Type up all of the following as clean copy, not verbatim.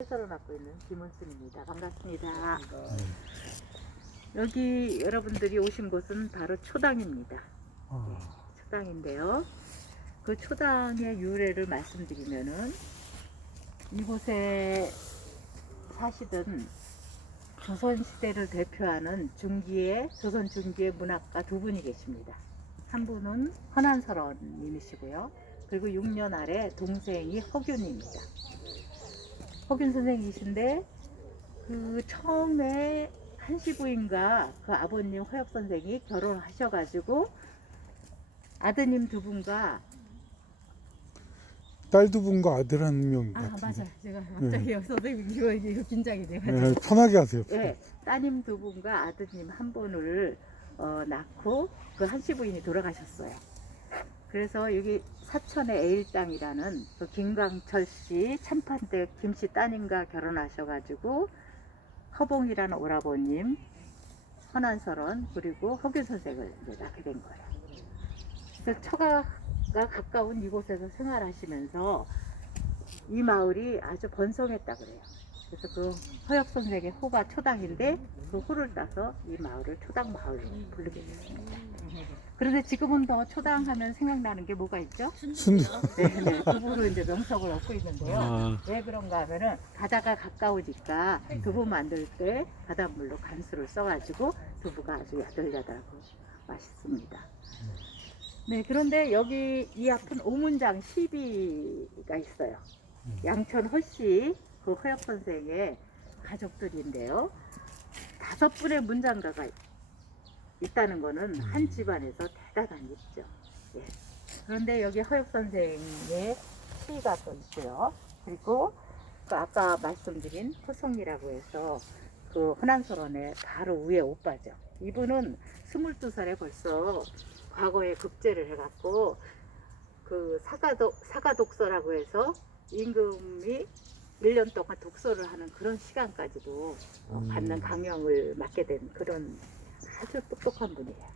해설을 맡고 있는 김은순입니다. 반갑습니다. 여기 여러분들이 오신 곳은 바로 초당입니다. 초당인데요. 그 초당의 유래를 말씀드리면은 이곳에 사시던 조선시대를 대표하는 조선 중기의 문학가 두 분이 계십니다. 한 분은 헌안설원님이시고요. 그리고 6년 아래 동생이 허균입니다. 허균 선생이신데 그 처음에 한시 부인과 그 아버님 허엽 선생이 결혼하셔가지고 아드님 두 분과 딸 두 분과 아들 한 명 같은데. 맞아요. 제가 갑자기 선생님 이거 긴장이 돼가지고. 네, 편하게 하세요. 네, 따님 두 분과 아드님 한 분을 낳고 그 한시 부인이 돌아가셨어요. 그래서 여기 사천의 애일당이라는 그 김광철 씨 참판댁 김씨 따님과 결혼하셔가지고 허봉이라는 오라버님, 헌안설원 그리고 허균 선생을 이제 낳게 된 거예요. 그래서 처가가 가까운 이곳에서 생활하시면서 이 마을이 아주 번성했다 그래요. 그래서 그 허엽 선생의 호가 초당인데 그 호를 따서 이 마을을 초당 마을로 부르게 됐습니다. 그런데 지금은 더 초당하면 생각나는 게 뭐가 있죠? 네, 두부로 이제 명성을 얻고 있는데요. 왜 그런가 하면은 바다가 가까우니까 두부 만들 때 바닷물로 간수를 써가지고 두부가 아주 야들야들하고 맛있습니다. 네, 그런데 여기 이 앞은 오문장 시비가 있어요. 양천 허씨, 그 허엽 선생의 가족들인데요. 5분의 문장가가 있다는 거는 한 집안에서 대단한 일이죠. 예. 그런데 여기 허엽 선생의 시가 또 있고요. 그리고 그 아까 말씀드린 호성이라고 해서 그 헌안설원의 바로 위에 오빠죠. 이분은 22살에 벌써 과거에 급제를 해갖고 그 사가독서라고 해서 임금이 1년 동안 독서를 하는 그런 시간까지도 받는 강령을 맡게 된 그런 아주 똑똑한 분이에요.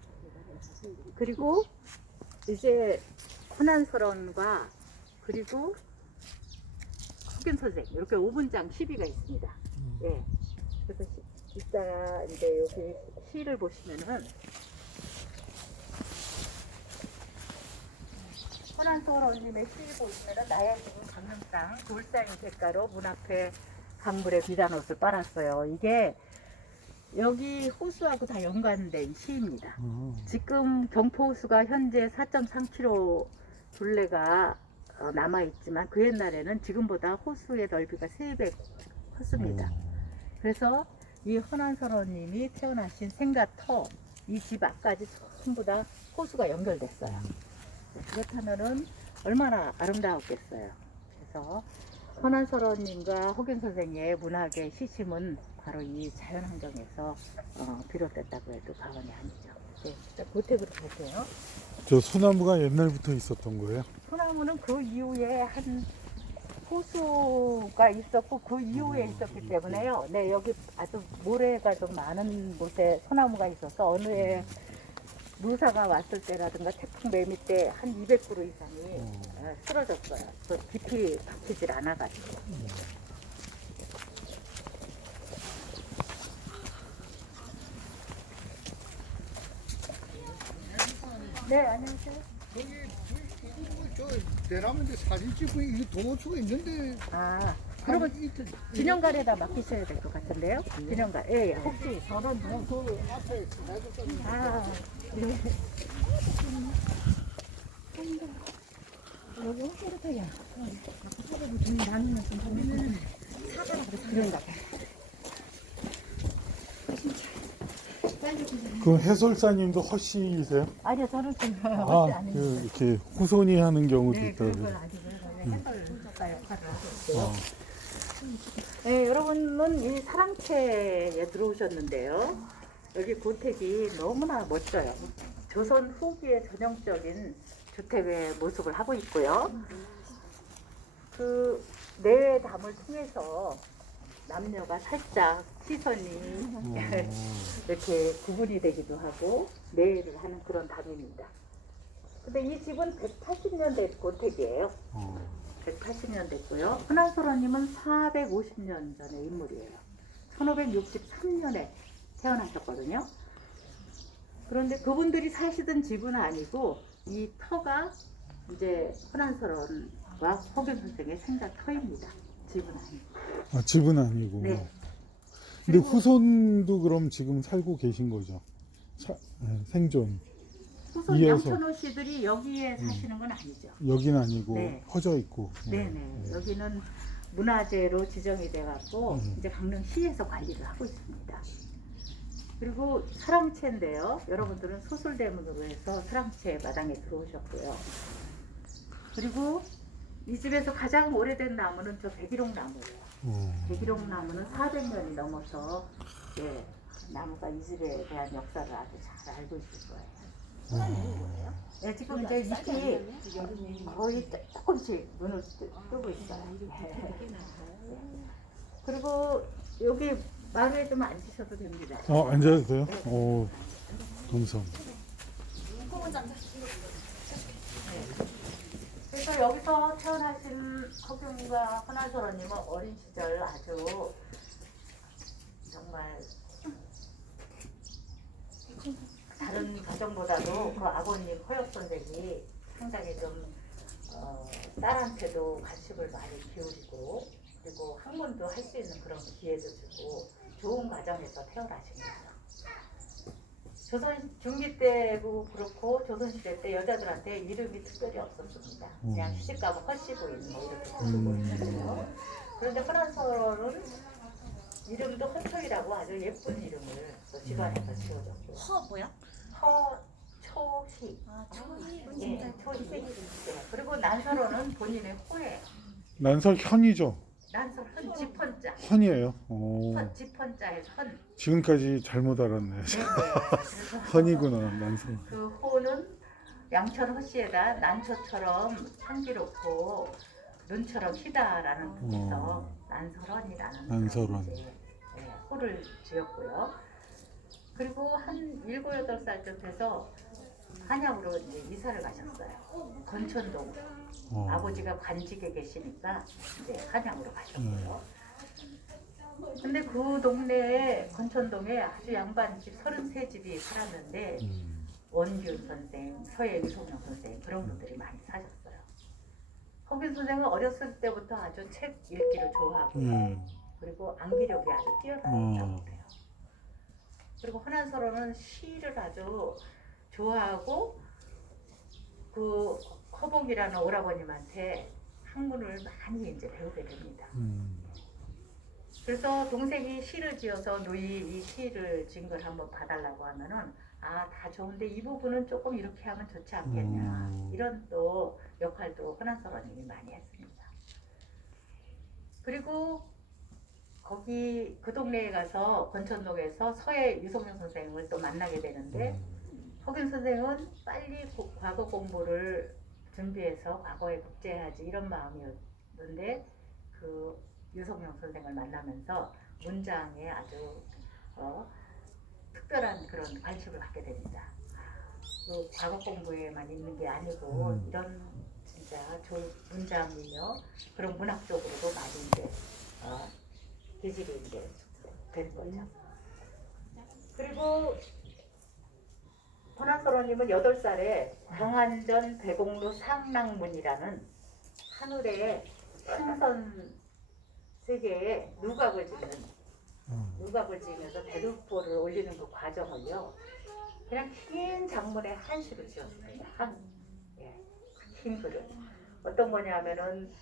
그리고 이제 헌안설원과 그리고 허균 선생 이렇게 5분장 시비가 있습니다. 예. 그래서 이따가 이제 여기 시를 보시면은 헌안설원님의 시를 보시면은 나의 집은 강릉땅 돌산이 객가로 문 앞에 강물에 비단 옷을 빨았어요. 이게 여기 호수하고 다 연관된 시입니다. 지금 경포 호수가 현재 4.3km 둘레가 남아있지만 그 옛날에는 지금보다 호수의 넓이가 3배 컸습니다. 그래서 이 헌안설원님이 태어나신 생가터 이 집 앞까지 전부 다 호수가 연결됐어요. 그렇다면은 얼마나 아름다웠겠어요. 그래서 헌안설원님과 허균 선생의 문학의 시심은 바로 이 자연환경에서 비롯됐다고 해도 과언이 아니죠. 네, 고택으로 갈게요. 저 소나무가 옛날부터 있었던 거예요? 소나무는 그 이후에 한 호수가 있었고 그 이후에 있었기 때문에요. 네, 여기 아주 모래가 좀 많은 곳에 소나무가 있어서 어느 해 누사가 왔을 때라든가 태풍 매미 때 한 200그루 이상이 쓰러졌어요. 그 깊이 박히질 않아가지고. 네, 안녕하세요. 여기 저 대나무인데 사진 찍고 이 동호수가 있는데 그러면 진영갈에다 맡기셔야 될 것 같은데요? 진영갈. 예, 혹시 저런 그 앞에 네. 여기 호수부터야. 사과를 좀 나누면 좀 보면은 사과라 그래서 그런가 봐. 그 해설사님도 허씨이세요? 아니요, 저는 지금 허씨 아닙니다. 이렇게 후손이 하는 경우도 네, 있다고. 그건 아니고요. 해설 분석가 역할을 하고 있고요. 네, 여러분은 이 사랑채에 들어오셨는데요. 여기 고택이 너무나 멋져요. 조선 후기의 전형적인 주택의 모습을 하고 있고요. 그 내담을 통해서 남녀가 살짝 시선이 이렇게 구분이 되기도 하고 내를 하는 그런 담입니다. 근데 이 집은 180년 된 고택이에요. 180년 됐고요. 흔한솔원님은 450년 전의 인물이에요. 1563년에 태어나셨거든요. 그런데 그분들이 사시던 집은 아니고 이 터가 이제 흔한솔원과 허균 선생의 생자 터입니다. 집은 아니고. 아, 집은 아니고. 네. 근데 그리고 후손도 그럼 지금 살고 계신 거죠? 생존. 후손 이어서. 양천호 씨들이 여기에 사시는 건 아니죠. 여긴 아니고 네. 퍼져 있고. 네네. 여기는 문화재로 지정이 돼갖고 이제 강릉시에서 관리를 하고 있습니다. 그리고 사랑채인데요. 여러분들은 소술대문으로 해서 사랑채 마당에 들어오셨고요. 그리고 이 집에서 가장 오래된 나무는 저 백일홍 나무예요. 백일홍 나무는 400년이 넘어서 예, 나무가 이 집에 대한 역사를 아주 잘 알고 있을 거예요. 네, 지금 이제 잎이 거의 조금씩 눈을 뜨고 있어요. 그리고 여기 마루에 좀 앉으셔도 됩니다. 앉아도 돼요? 오, 감사합니다. 그래서 여기서 태어나신 허균과 흔한솔원님은 어린 시절 아주 정말 다른 가정보다도 그 아버님 허엽 선생이 상당히 좀 딸한테도 관심을 많이 기울이고 그리고 학문도 할 수 있는 그런 기회도 주고 좋은 가정에서 태어나신 거죠. 조선 중기 때도 그렇고 조선시대 때 여자들한테 이름이 특별히 없었습니다. 그냥 시집가고 헐씨부인 뭐 이렇게 부르고 있었어요. 그런데 흔한솔원은 이름도 헌초이라고 아주 예쁜 이름을 또 집안에서 지어줬고요. 허 뭐야? 초희. 아 초이. 예, 초희. 네. 그리고 난설원은 본인의 호예요. 난설 현이죠? 난설헌 지펀자. 헌이에요. 오, 지펀자에서 헌. 지금까지 잘못 알았네. 그래서 헌이구나, 난설. 그 호는 양천 허씨에다 난초처럼 향기롭고 눈처럼 희다라는 뜻에서 난설원이라는 난설원. 그런 이제, 예, 호를 지었고요. 그리고 한 7, 8살쯤 돼서 한양으로 이제 이사를 가셨어요. 건천동. 아버지가 관직에 계시니까 이제 한양으로 가셨고요. 근데 그 동네에 건천동에 아주 양반집 33집이 살았는데 원균 선생, 서예 유송영 선생 그런 분들이 많이 사셨어요. 허균 선생은 어렸을 때부터 아주 책 읽기를 좋아하고요. 그리고 암기력이 아주 뛰어나다고 그래요. 그리고 흔한솔원은 시를 아주 좋아하고 그 허봉이라는 오라버님한테 학문을 많이 이제 배우게 됩니다. 그래서 동생이 시를 지어서 누이 이 시를 지은 걸 한번 봐달라고 하면은 다 좋은데 이 부분은 조금 이렇게 하면 좋지 않겠냐 이런 또 역할도 흔한솔원님이 많이 했습니다. 그리고 거기 그 동네에 가서 건천동에서 서예 유성명 선생을 또 만나게 되는데 허균 선생은 빨리 과거 공부를 준비해서 과거에 국제해야지 이런 마음이었는데 그 유성명 선생을 만나면서 문장에 아주 특별한 그런 관심을 갖게 됩니다. 그 과거 공부에만 있는 게 아니고 이런 진짜 좋은 문장이며 그런 문학 쪽으로도 많이 이제 기질이 이제 된 거죠. 그리고 흔한솔원님은 8살에 광안전 배곡루 상랑문이라는 하늘의 신선 세계에 누각을 지으면서 대들보를 올리는 그 과정을요. 그냥 흰 장문에 한시로 지었습니다. 흰 글을. 어떤 거냐면은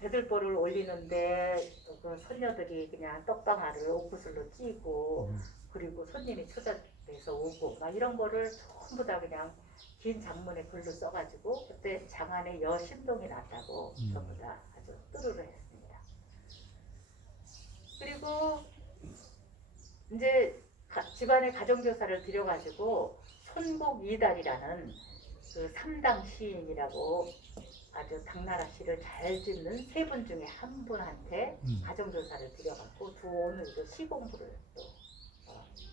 대들보를 올리는데 그 손녀들이 그냥 떡방아를 옥구슬로 찌고 그리고 손님이 초대돼서 오고 막 이런 거를 전부 다 그냥 긴 장문에 글로 써가지고 그때 장안에 여신동이 났다고 전부 다 아주 뜨르르 했습니다. 그리고 이제 집안의 가정교사를 들여가지고 손곡이달이라는 그 3당 시인이라고 아주 당나라 시를 잘 짓는 3분 중에 한 분한테 가정교사를 들여갖고 오늘도 시 공부를 또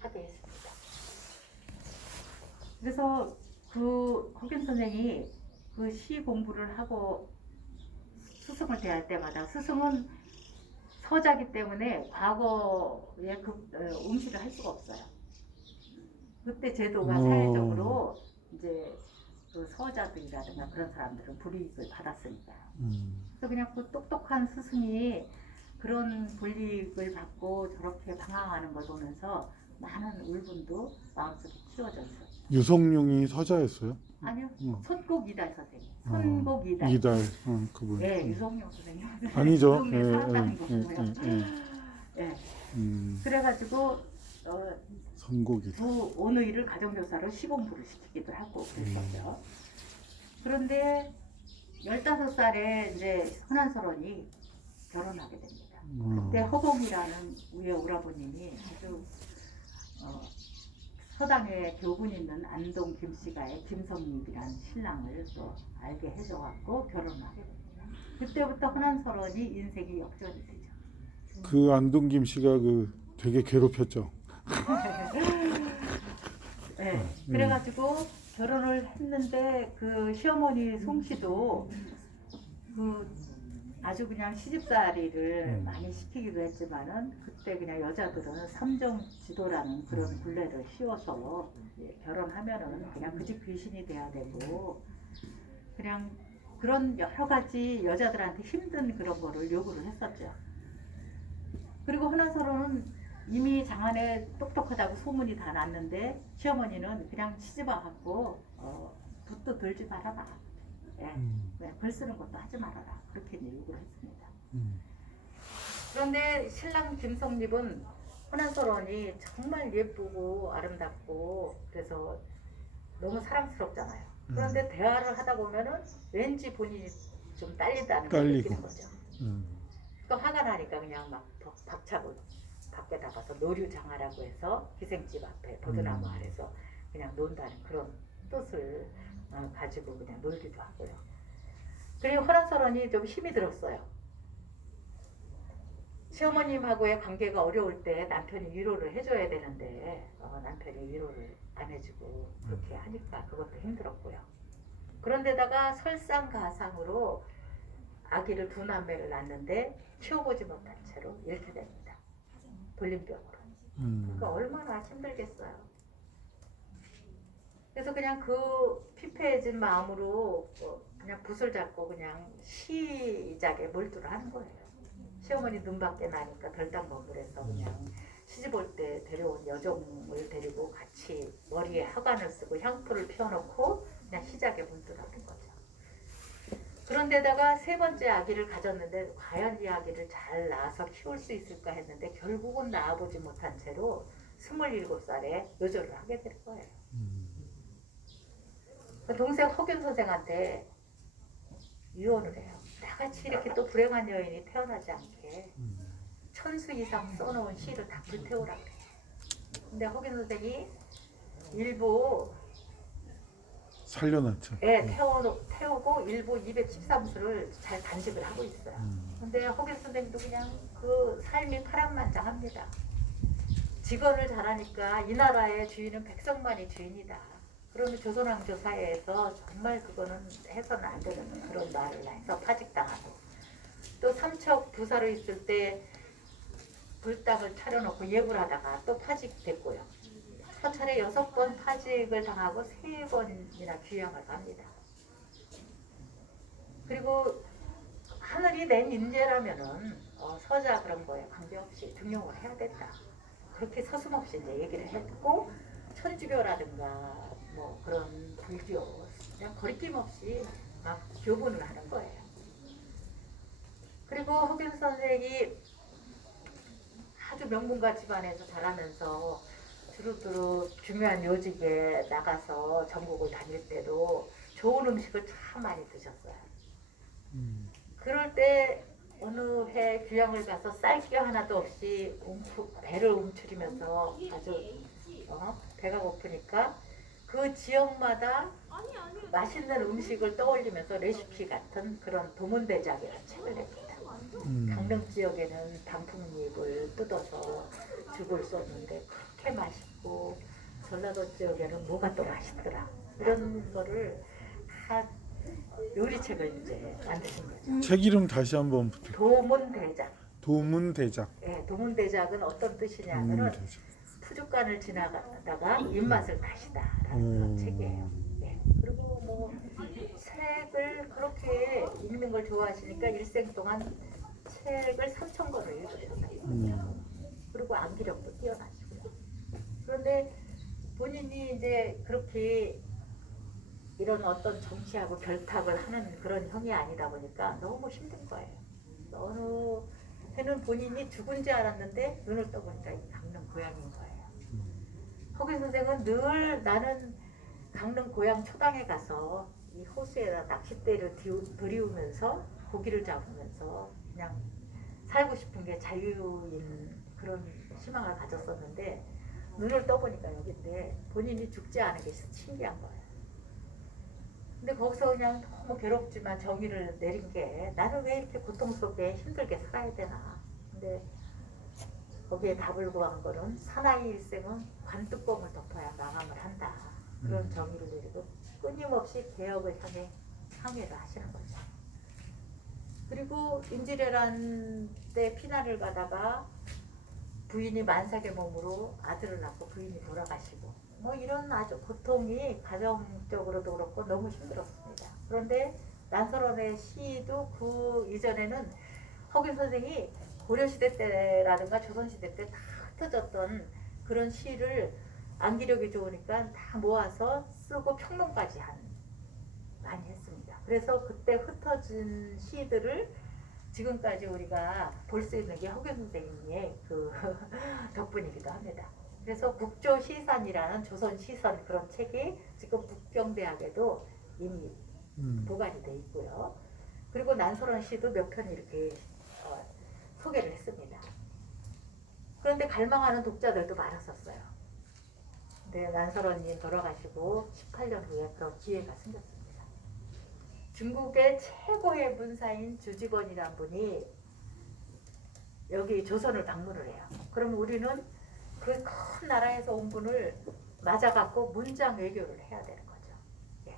하게 했습니다. 그래서 그 허균 선생이 그 시 공부를 하고 스승을 대할 때마다 스승은 서자기 때문에 과거에 응시를 할 수가 없어요. 그때 제도가 사회적으로 이제 그 서자들이라든가 그런 사람들은 불이익을 받았으니까요. 그래서 그냥 그 똑똑한 스승이 그런 불이익을 받고 저렇게 방황하는 걸 보면서 많은 울분도 마음속에 키워졌어요. 유성룡이 서자였어요? 아니요, 음. 선곡 이달 선생님. 선곡 이달. 이달, 그분. 네, 유성룡 선생님. 아니죠. 유성룡 살았다는 거고요. 예. 예. 그래가지고 선곡이. 두 온의를 가정교사로 시공부를 시키기도 하고 그랬었죠. 그런데 15살에 이제 선한설원이 결혼하게 됩니다. 그때 허공이라는 우리 오라버님이 아주 서당에 교분 있는 안동 김씨가의 김성립이라는 신랑을 또 알게 해줘갖고 결혼을 하게 됩니다. 그때부터 헌한설원이 인생이 역전이 되죠. 그 안동김 씨가 그 되게 괴롭혔죠. 네, 그래가지고 결혼을 했는데 그 시어머니 송씨도 그 아주 그냥 시집살이를 많이 시키기도 했지만은 그때 그냥 여자들은 삼정지도라는 그런 굴레를 씌워서 결혼하면은 그냥 그 집 귀신이 돼야 되고 그냥 그런 여러 가지 여자들한테 힘든 그런 거를 요구를 했었죠. 그리고 헌한설원은 이미 장안에 똑똑하다고 소문이 다 났는데 시어머니는 그냥 시집와갖고 붓도 들지 말아라. 예, 그냥 글 쓰는 것도 하지 말아라. 그렇게 이제 요구를 했습니다. 그런데 신랑 김성립은 헌한설원이 정말 예쁘고 아름답고 그래서 너무 사랑스럽잖아요. 그런데 대화를 하다 보면은 왠지 본인이 좀 딸린다는 걸 느끼는 거죠. 또 화가 나니까 그냥 막 박차고 밖에 나가서 노류장화라고 해서 기생집 앞에 버드나무 아래서 그냥 논다는 그런 뜻을 가지고 그냥 놀기도 하고요. 그리고 헌한설원이 좀 힘이 들었어요. 시어머님하고의 관계가 어려울 때 남편이 위로를 해줘야 되는데 남편이 위로를 안 해주고 그렇게 하니까 그것도 힘들었고요. 그런데다가 설상가상으로 아기를 두 남매를 낳는데 키워보지 못한 채로 잃게 됩니다. 돌림병으로. 그러니까 얼마나 힘들겠어요. 그래서 그냥 그 피폐해진 마음으로 그냥 붓을 잡고 그냥 시작에 몰두를 하는 거예요. 시어머니 눈밖에 나니까 덜땅먹으래서 그냥 시집 올 때 데려온 여종을 데리고 같이 머리에 하관을 쓰고 향풀을 피워놓고 그냥 시작에 몰두하는 거죠. 그런데다가 세 번째 아기를 가졌는데 과연 이 아기를 잘 낳아서 키울 수 있을까 했는데 결국은 낳아보지 못한 채로 27살에 요절을 하게 될 거예요. 동생 허균 선생한테 유언을 해요. 나같이 이렇게 또 불행한 여인이 태어나지 않게 천수 이상 써놓은 시를 다 불태우라 그래요. 근데 허균 선생이 일부 살려놨죠. 예, 태우고 일부 213수를 잘 간직을 하고 있어요. 근데 허균 선생도 그냥 그 삶이 파란만장합니다. 직언을 잘하니까 이 나라의 주인은 백성만이 주인이다. 그러면 조선왕조 사회에서 정말 그거는 해서는 안 되는 그런 말을 해서 파직당하고 또 삼척 부사로 있을 때 불닭을 차려놓고 예불 하다가 또 파직됐고요. 사찰에 6번 파직을 당하고 3번이나 귀양을 갑니다. 그리고 하늘이 낸 인재라면은 서자 그런 거에 관계없이 등용을 해야 된다. 그렇게 서슴없이 이제 얘기를 했고 천주교라든가 뭐 그런 불교 그냥 거리낌 없이 막 교본을 하는 거예요. 그리고 허균 선생이 아주 명문가 집안에서 자라면서 두루두루 중요한 요직에 나가서 전국을 다닐 때도 좋은 음식을 참 많이 드셨어요. 그럴 때 어느 해 귀향을 가서 쌀기가 하나도 없이 배를 움츠리면서 아주 배가 고프니까 그 지역마다 맛있는 음식을 떠올리면서 레시피 같은 그런 도문대작이라는 책을 냅니다. 강릉 지역에는 단풍잎을 뜯어서 죽을 쏘는데 그렇게 맛있고 전라도 지역에는 뭐가 또 맛있더라 이런 거를 다 요리책을 이제 만드신 거죠. 책 이름 다시 한번 부탁. 도문대작. 도문대작. 예, 도문대작은 어떤 뜻이냐면은 도문대작. 푸주간을 지나가다가 입맛을 다시다라는 그런 책이에요. 예. 그리고 뭐 책을 그렇게 읽는 걸 좋아하시니까 일생 동안 책을 3,000권을 읽으셨어요. 그리고 암기력도 뛰어나시고요. 그런데 본인이 이제 그렇게 이런 어떤 정치하고 결탁을 하는 그런 형이 아니다 보니까 너무 힘든 거예요. 어느 해는 본인이 죽은 줄 알았는데 눈을 떠보니까 강릉 고향인 거예요. 허균 선생은 늘 나는 강릉 고향 초당에 가서 이 호수에다 낚싯대를 들이우면서 고기를 잡으면서 그냥 살고 싶은 게 자유인 그런 희망을 가졌었는데 눈을 떠보니까 여기인데 본인이 죽지 않은 게 신기한 거예요. 근데 거기서 그냥 너무 괴롭지만 정의를 내린 게 나는 왜 이렇게 고통스럽게 힘들게 살아야 되나. 근데 거기에 답을 구한 거는 사나이 일생은 관뚜껑을 덮어야 마감을 한다. 그런 정의를 내리고 끊임없이 개혁을 향해 항해를 하시는 거죠. 그리고 임진왜란 때 피난을 가다가 부인이 만삭의 몸으로 아들을 낳고 부인이 돌아가시고 뭐 이런 아주 고통이 가정적으로도 그렇고 너무 힘들었습니다. 그런데 난설원의 시도 그 이전에는 허균 선생이 고려시대 때라든가 조선시대 때 다 흩어졌던 그런 시를 암기력이 좋으니까 다 모아서 쓰고 평론까지 많이 했습니다. 그래서 그때 흩어진 시들을 지금까지 우리가 볼 수 있는 게 허균 선생님의 그 덕분이기도 합니다. 그래서 국조시산이라는 조선시선 그런 책이 지금 북경대학에도 이미 보관이 돼 있고요. 그리고 난설원 시도 몇 편 이렇게 소개를 했습니다. 그런데 갈망하는 독자들도 많았었어요. 근데 난설원님 돌아가시고 18년 후에 그런 기회가 생겼습니다. 중국의 최고의 문사인 주지번이라는 분이 여기 조선을 방문을 해요. 그럼 우리는 그 큰 나라에서 온 분을 맞아갖고 문장 외교를 해야 되는 거죠. 예.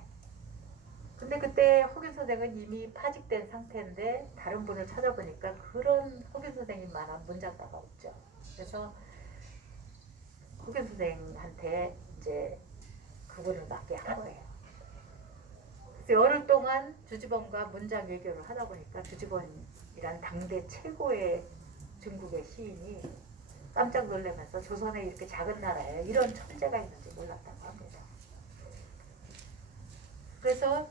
근데 그때 허균 선생은 이미 파직된 상태인데 다른 분을 찾아보니까 그런 허균 선생님만한 문장가가 없죠. 그래서 허균 선생한테 이제 그분을 맡게 한 거예요. 그래서 열흘 동안 주지번과 문장 외교를 하다 보니까 주지번이란 당대 최고의 중국의 시인이 깜짝 놀라면서 조선에 이렇게 작은 나라에 이런 천재가 있는지 몰랐다고 합니다. 그래서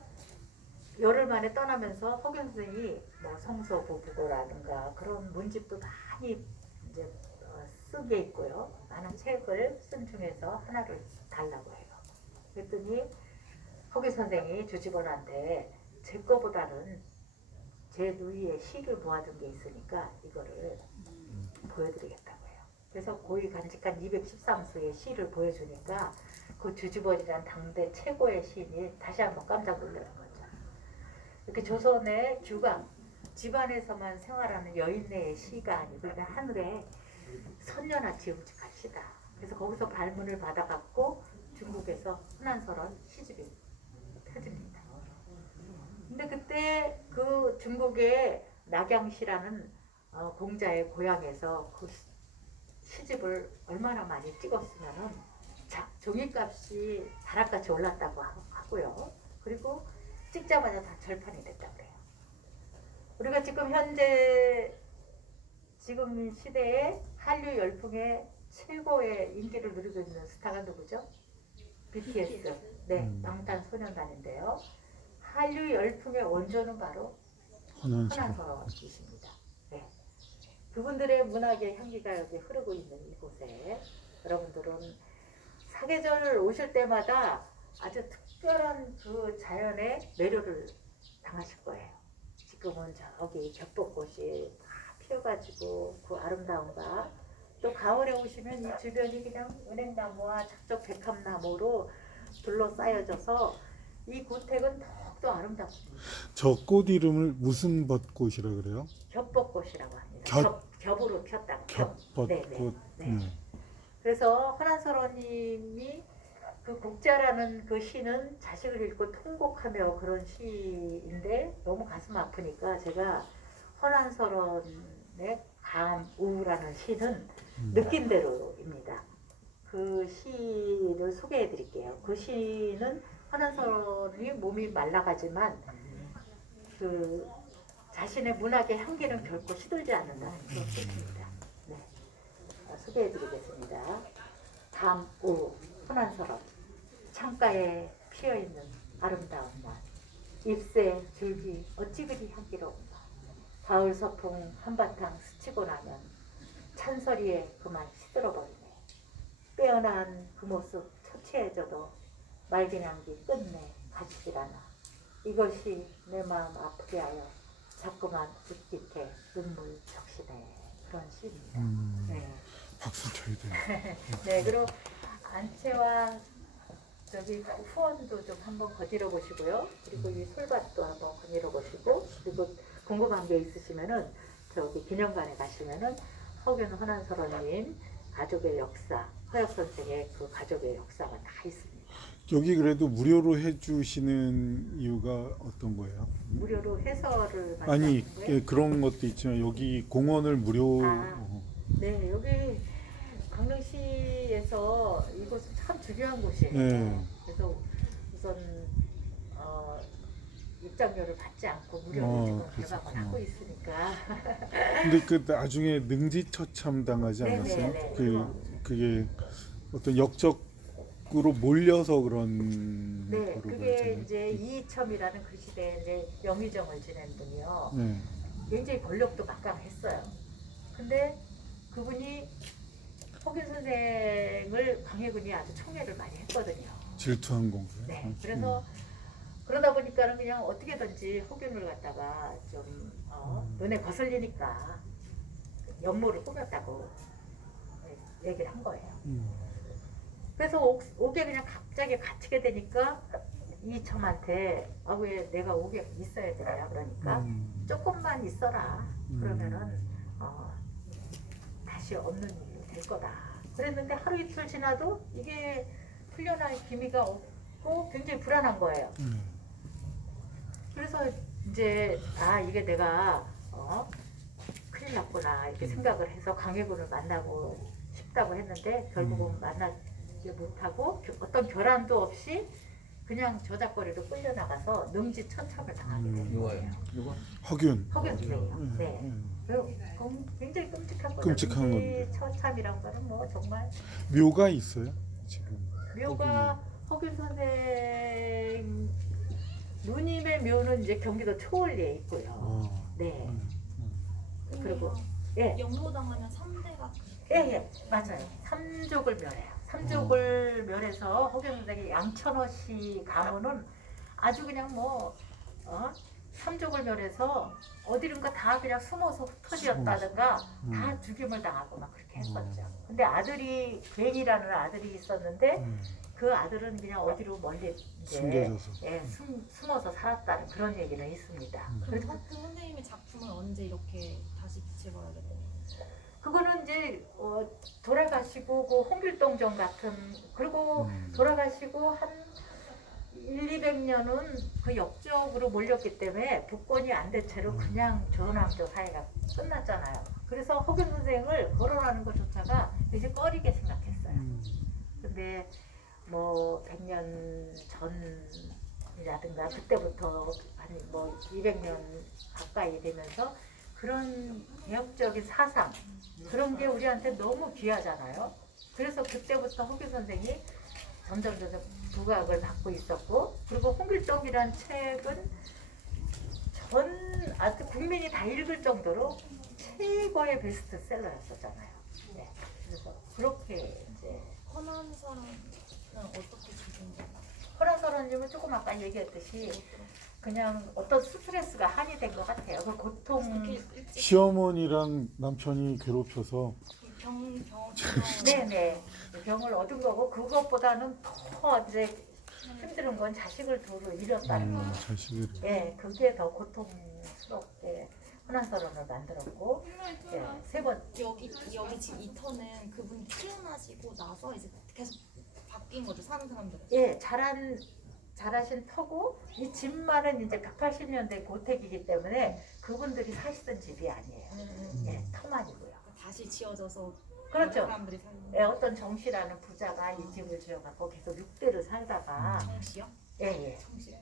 열흘 만에 떠나면서 허균 선생이 뭐 성서부국어라든가 그런 문집도 많이 이제 쓰게 있고요. 많은 책을 쓴 중에서 하나를 달라고 해요. 그랬더니 허균 선생이 주지번한테 제 거보다는 제 누이의 시를 모아둔 게 있으니까 이거를 보여드리겠다고 해요. 그래서 고이 간직한 213수의 시를 보여주니까 그 주지번이란 당대 최고의 시인이 다시 한번 깜짝 놀라는 거죠. 이렇게 조선의 규강, 집안에서만 생활하는 여인네의 시가 아니고 그러니까 하늘에 선녀같이 움직할 시다. 그래서 거기서 발문을 받아갖고 중국에서 흔한설원 시집이 펴집니다. 근데 그때 그 중국의 낙양시라는 공자의 고향에서 그 시집을 얼마나 많이 찍었으면은 종이값이 다락같이 올랐다고 하고요. 그리고 찍자마자 다 절판이 됐다고 그래요. 우리가 지금 현재 지금 시대에 한류 열풍의 최고의 인기를 누리고 있는 스타가 누구죠? BTS. 네, 방탄소년단인데요. 한류 열풍의 원조는 바로 흔한설원이십니다. 네. 그분들의 문학의 향기가 여기 흐르고 있는 이곳에 여러분들은 사계절 오실 때마다 아주 특별한 그 자연의 매료를 당하실 거예요. 지금은 저기 겹벚꽃이 다 피어가지고 그 아름다움과 또 가을에 오시면 이 주변이 그냥 은행나무와 저쪽 백합나무로 둘러싸여져서 이 고택은 더욱더 아름답습니다. 저 꽃 이름을 무슨 벚꽃이라 그래요? 겹벚꽃이라고 합니다. 겹으로 폈다고. 겹벚꽃. 네. 그래서 흔한설원님이 그 국자라는 그 시는 자식을 잃고 통곡하며 그런 시인데 너무 가슴 아프니까 제가 허난설원의 감우라는 시는 느낀 대로입니다. 그 시를 소개해 드릴게요. 그 시는 허난설원이 몸이 말라가지만 그 자신의 문학의 향기는 결코 시들지 않는다는 그런 뜻입니다. 네. 소개해 드리겠습니다. 감우 허난설원. 창가에 피어있는 아름다운 날, 잎새 줄기 어찌 그리 향기로운가. 가을 서풍 한바탕 스치고 나면 찬소리에 그만 시들어버리네. 빼어난 그 모습 초췌해져도 맑은 향기 끝내 가시질 않아. 이것이 내 마음 아프게 하여 자꾸만 윗깃에 눈물 적시네. 그런 시입니다. 네. 박수 쳐야 돼요. 네, 그럼 안채와 저기 후원도 좀 한번 거닐어 보시고요. 그리고 이 솔밭도 한번 거닐어 보시고, 그리고 궁금한 게 있으시면은 저기 기념관에 가시면은 허균 허난설원님 가족의 역사, 허혁 선생의 그 가족의 역사가 다 있습니다. 여기 그래도 무료로 해주시는 이유가 어떤 거예요? 무료로 해설을 아니 말씀하신 거예요? 예, 그런 것도 있지만 여기 공원을 무료 네, 여기 강릉시에서 이곳은 참 중요한 곳이에요. 네. 그래서 우선 입장료를 받지 않고 무료로 지금 개방을 그렇구나. 하고 있으니까. 근데 그 나중에 능지처참 당하지 않았어요? 네네네. 그게 어떤 역적으로 몰려서 그런 네, 거로 그게 알잖아요. 이제 이이첨이라는 그 시대에 이제 영의정을 지낸 분이요. 네. 굉장히 권력도 막강했어요. 근데 그분이 허균 선생을 광해군이 아주 총애를 많이 했거든요. 질투한 건가요? 네, 그래서 그러다 보니까는 그냥 어떻게든지 허균을 갖다가 좀 눈에 거슬리니까 연모를 꾸몄다고 얘기를 한 거예요. 그래서 옥에 그냥 갑자기 갇히게 되니까 이첨한테 왜 내가 옥에 있어야 되냐 그러니까 조금만 있어라 그러면은 다시 없는 일이 될 거다 그랬는데 하루 이틀 지나도 이게 풀려날 기미가 없고 굉장히 불안한 거예요. 그래서 이제 이게 내가 큰일 났구나 이렇게 생각을 해서 광해군을 만나고 싶다고 했는데 결국은 만나지 못하고 어떤 결함도 없이 그냥 저작거리로 끌려나가서 능지처참을 당하게 된 거예요. 허균. 허균 선생이요. 네. 굉장히 끔찍한 거죠. 끔찍한 건데. 능지처참이란 거는 뭐 정말 묘가 있어요 지금. 묘가 허균 선생 누님의 묘는 이제 경기도 초월리에 있고요. 네. 그리고 연모당하면 3대가 예, 맞아요. 삼족을 멸해요. 삼족을 멸해서 허균 선생의 양천호 씨 가문은 아주 그냥 삼족을 멸해서 어디론가 다 그냥 숨어서 흩어졌다든가 다 죽임을 당하고 막 그렇게 했었죠. 근데 아들이 괜이라는 아들이 있었는데 그 아들은 그냥 어디로 멀리 이제 숨겨져서. 숨어서 살았다는 그런 얘기는 있습니다. 그래서 그럼 그 선생님의 작품은 언제 이렇게 다시 빛을 발하게 돼요? 그거는 이제 돌아가시고 그 홍길동전 같은 그리고 돌아가시고 한 200년은 그 역적으로 몰렸기 때문에 복권이 안 된 채로 그냥 조선왕조 사회가 끝났잖아요. 그래서 허균 선생을 거론하는 것조차가 되게 꺼리게 생각했어요. 근데 100년 전이라든가 그때부터 한 200년 가까이 되면서 그런 개혁적인 사상 그런 게 우리한테 너무 귀하잖아요. 그래서 그때부터 허균 선생이 점점 부각을 받고 있었고 그리고 홍길동이란 책은 아주 국민이 다 읽을 정도로 최고의 베스트셀러였었잖아요. 네. 그래서 그렇게 이제 허난사람은 어떻게 죽은지 허난설원님은 조금 아까 얘기했듯이 그냥 어떤 스트레스가 한이 된 것 같아요. 그 고통. 시어머니랑 남편이 괴롭혀서 병 네네. 병을 얻은 거고 그것보다는 더 이제 힘든 건 자식을 도로 잃었다는 거. 자식을. 예, 그게 더 고통스럽게 허난설원을 만들었고, 세 번. 여기 지금 이 터는 그분이 태어나시고 나서 이제 계속 바뀐 거죠 사는 사람들. 예, 잘하신 터고 이 집만은 이제 180년대 고택이기 때문에 그분들이 사시던 집이 아니에요. 예, 터만이고요. 다시 지어져서 그렇죠. 사람들이 사는. 예, 어떤 정씨라는 부자가 이 집을 지어갖고 계속 6대를 살다가 정시요? 예, 예. 정시.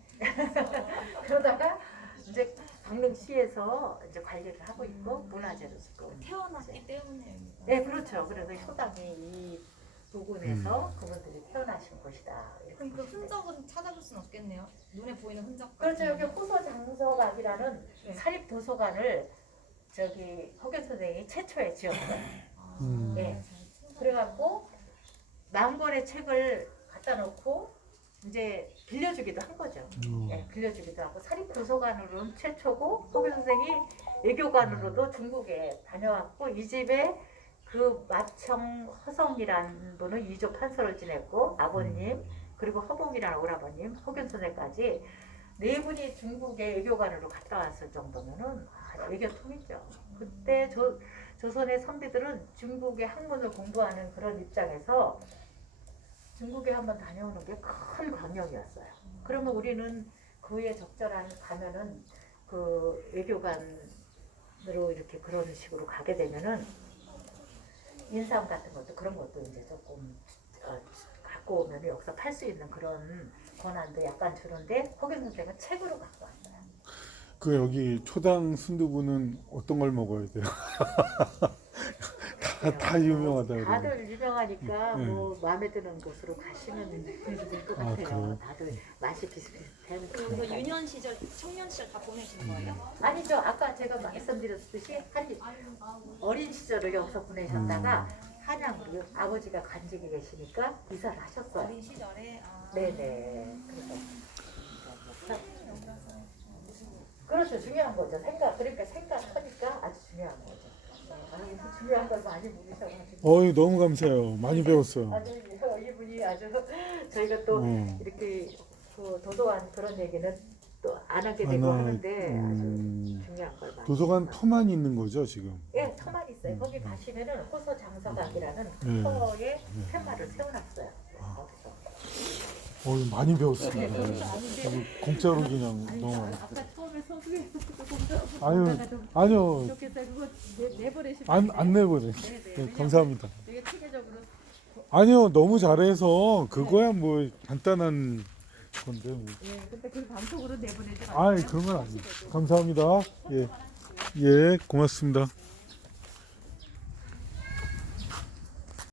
그러다가 이제 강릉시에서 이제 관리를 하고 있고 문화재로 지금 태어났기 때문에. 네, 그렇죠. 그래서 효당이 이 부근에서 그분들이 태어나신 곳이다. 이렇게 그럼 그 보시면 돼요. 흔적은 찾아볼 수는 없겠네요. 눈에 보이는 흔적. 그렇죠. 여기 호서장서각이라는 네. 사립도서관을 저기 허균 선생님이 최초에 지었어요. 아, 예. 그래갖고 만권의 책을 갖다 놓고 이제 빌려주기도 한 거죠. 예, 빌려주기도 하고 사립도서관으로는 최초고 허균 선생이 외교관으로도 중국에 다녀왔고 이 집에 그 마청 허성이라는 분은 이조 판서를 지냈고 아버님 그리고 허봉이라는 오라버님 허균 선생까지 네 분이 중국에 외교관으로 갔다 왔을 정도면은 외교통이죠. 그때 조선의 선비들은 중국의 학문을 공부하는 그런 입장에서 중국에 한번 다녀오는 게 큰 광역이었어요. 그러면 우리는 그에 적절한 가면은 그 외교관으로 이렇게 그런 식으로 가게 되면은 인삼 같은 것도 그런 것도 이제 조금 갖고 오면 역사 팔 수 있는 그런 권한도 약간 주는데 허균 선생은 책으로 갖고 왔어요. 그 여기 초당 순두부는 어떤 걸 먹어야 돼요? 다 유명하다 그래요. 다들 유명하니까 네. 뭐 마음에 드는 곳으로 가시면 될 것 아, 같아요. 그래요? 다들 맛이 비슷비슷한. 그 유년 시절, 청년 시절 다 보내신 거예요? 아니죠. 아까 제가 말씀드렸듯이 한 어린 시절을 여기서 보내셨다가 한양으로 아버지가 간직이 계시니까 이사를 하셨어요. 어린 시절에. 아. 네네. 그렇죠. 중요한 거죠. 그러니까 생각하니까 아주 중요한 거죠. 중요한 걸 많이 모르셔가지고. 어이 너무 감사해요. 많이 배웠어요. 아주 이분이 아주 저희가 또 이렇게 그 도도한 그런 얘기는 또 안 하게 되고 하는데 아주 중요한 걸 많이. 도서관 터만 있는 거죠 지금? 예, 터만 있어요. 거기 가시면은 호서 장서각이라는 네. 터에 팻말을 세워놨어요. 거기서. 어이 많이 배웠습니다. 공짜로 그냥 너무 많이. 아까 처음에 서두에서 아유 아니요 좋겠어요. 그거 내보내시면 안 내보내. 네네. 네, 감사합니다. 되게 체계적으로 아니요 너무 잘해서 그거야 뭐 간단한 건데 뭐. 예, 근데 그 방송으로 내보내지 아 그런 건 아니에요. 감사합니다. 예 고맙습니다.